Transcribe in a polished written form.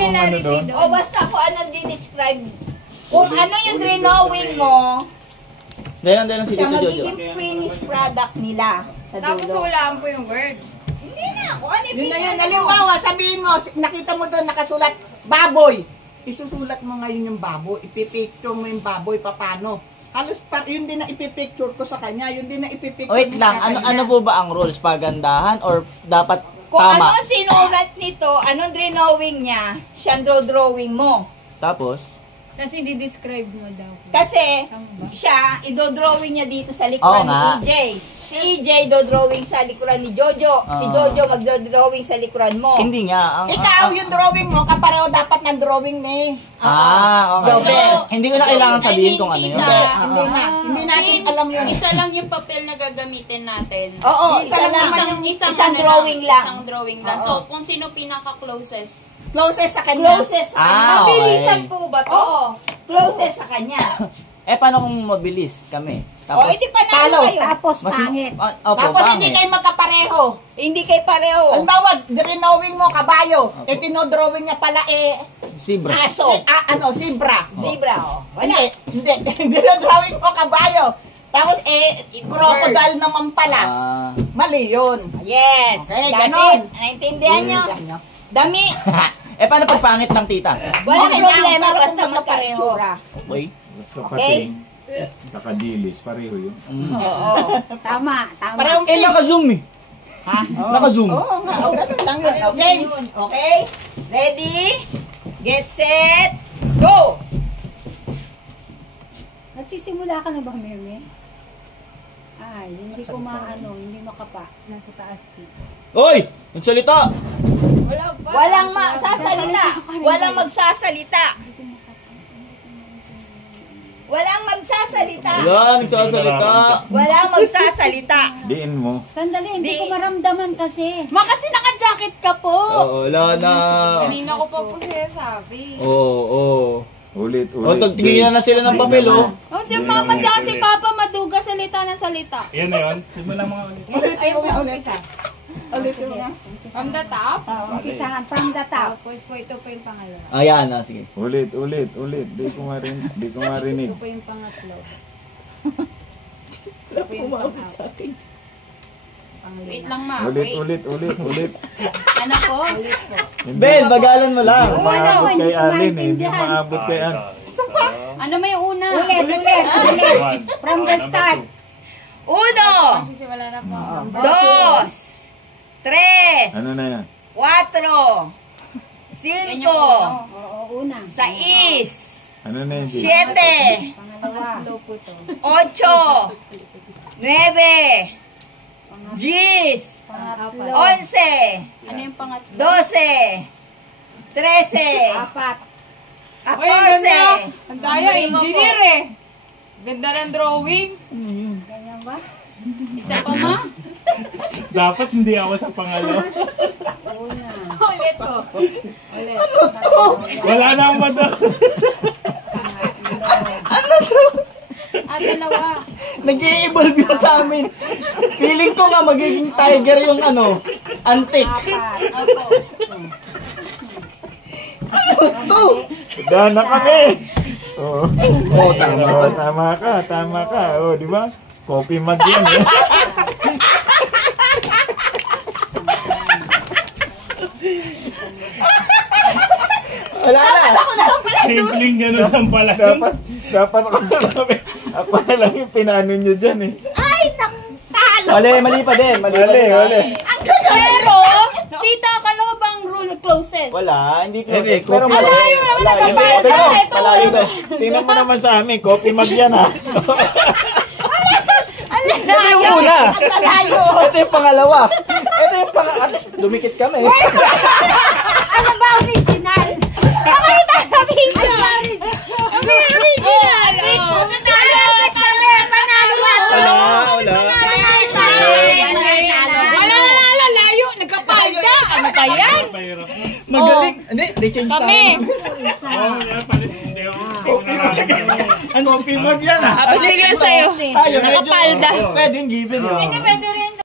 similarity doon. O basta kung anong di-describe. Kung ano yung drawing mo, Dayan si siya Tito Jojo. magiging finished product nila sa Tapos dulo. hulaan po yung word. Hindi na, kung ano Yun na yun. yung Halimbawa, sabihin mo, nakita mo doon nakasulat, baboy. Isusulat mo ngayon yung baboy. Ipipicture mo yung baboy, paano. Halos yun din na ipipicture ko sa kanya. Yun din na ipipicture Wait niya lang, sa kanya. ano po ba ang rules? Pagandahan or dapat Kung tama? ano sinulat nito, anong drawing niya, siya drawing mo. Tapos? Kasi di-describe mo daw. Kasi, Tama ba? siya, idodrawing niya dito sa Oo likuran ni nga. EJ. Si EJ, dodrawing sa likuran ni Jojo. Si Jojo, magdodrawing sa likuran mo. Hindi nga. Ikaw, yung drawing mo, kapareho dapat ng drawing ni. Okay. So, hindi ko na kailangan sabihin kung ano yun. Hindi na. Hindi natin alam yun. Isa lang yung papel na gagamitin natin. Oo, Isa isa lang lang. naman Isang drawing lang. Isang drawing lang. Oo. So, kung sino pinaka-closest. Closest sa kanya. Closest sa kanya. Okay. Mabilisan po ba to? Oo, closest sa kanya. Paano kung mabilis kami? O, hindi pa talo. kayo. Tapos mas- pangit. Opo, Tapos hindi pangit. kayo magkapareho. Hindi kayo pareho. Halimbawa, drawing mo, kabayo. Tinodrawing niya pala Zebra. Aso. zebra. Zebra, o. Wala. Hindi. Dinodrawing mo, kabayo. Tapos crocodile naman pala. Mali yun. Yes. Okay, That's ganon. it. Naintindihan nyo? Dami. Paano pag pangit ng tita? Walang Okay lang, problema, pero basta kung magka-itsura. Okay. Okay? Nakadilis, pareho yun. Oo. Tama, tama. Parehong fish. Naka-zoom eh. Ha? Naka-zoom. Oo nga, ganun lang yun. Okay? Okay? Ready? Get set, go! Nagsisimula ka na ba, Meme? Ay, hindi ko hindi makapa. Nasa taas dito. Oy! Nagsalita! Walang magsasalita. Walang magsasalita. Walang magsasalita. Wala, nagsasalita. Walang magsasalita. Diin mo. Sandali, hindi Di- ko maramdaman kasi. Kasi naka-jacket ka po. Oo, wala na. Kanina ko pa po siya sabi. Oo. Ulit. Tingin na sila ng papel, oh. Oh, si mama at si papa maduga salita ng salita. Yan na yun. Simulan mga ulit. Ay, umpisa. Ulitin mo nga. From the top. Umpisahan from the top. Tapos po, ito po yung pangalawa. Ayan na, sige. Ulit. Di ko marinig. Ito po yung pangatlo. Wala po umabot sa akin. Wait lang ma. Ulit. Ano po? Bel, bagalan mo lang. Hindi maabot hindi kay ko Alin eh. Hindi maintindihan. maabot kay Alin. Ano may una? Ulit. From the start. Uno, Kasi wala na po. dos, tres, Ano na yan? cuatro, Yan yung cinco, una. Oo, una. sais, Ano na yan? Jay? siete, Pangalawa. Low po to. ocho, nueve, diez, Pangatlo. once, Ano yung pangatlo? doce, trece, Apat. Uy, ang ganda. catorce. Ang daya, engineer eh. Ganda ng drawing. Ganyan ba? Isa pa ma? Dapat hindi ako sa pangalawa. Una. Ulit po. Ulit. Wala na akong madal. Dalawa. Nag-i-evolve yun sa amin. Feeling ko nga magiging tiger yung antik. Ano to? Daan na kami. Oo. Oo, tama. Tama ka. Oh, di ba? Coffee mug yan eh. Wala na. Simpleng gano'n lang pala. Dapat ako na lang yung pinano nyo dyan eh. Mali pa din. Mali. Pero, tita, akala ko bang rule closest? Wala, hindi ko. Hindi, Pero coffee. malayo. Malayo na. Tingnan mo naman sa amin, coffee mug yan ha. Ito yung una. Ito yung pangalawa. Ito yung at least dumikit kami. Ano ba original? Pakita sa video. Original! Wala. Wala, layo. Nagkapalda. Ano ba yan? Magaling. Hindi, rechange tayo. Ang coffee mug yan ha. Tapos bigla sa'yo. Tayo, medyo. Nakapalda. Pwedeng given yun. Hindi pwede rin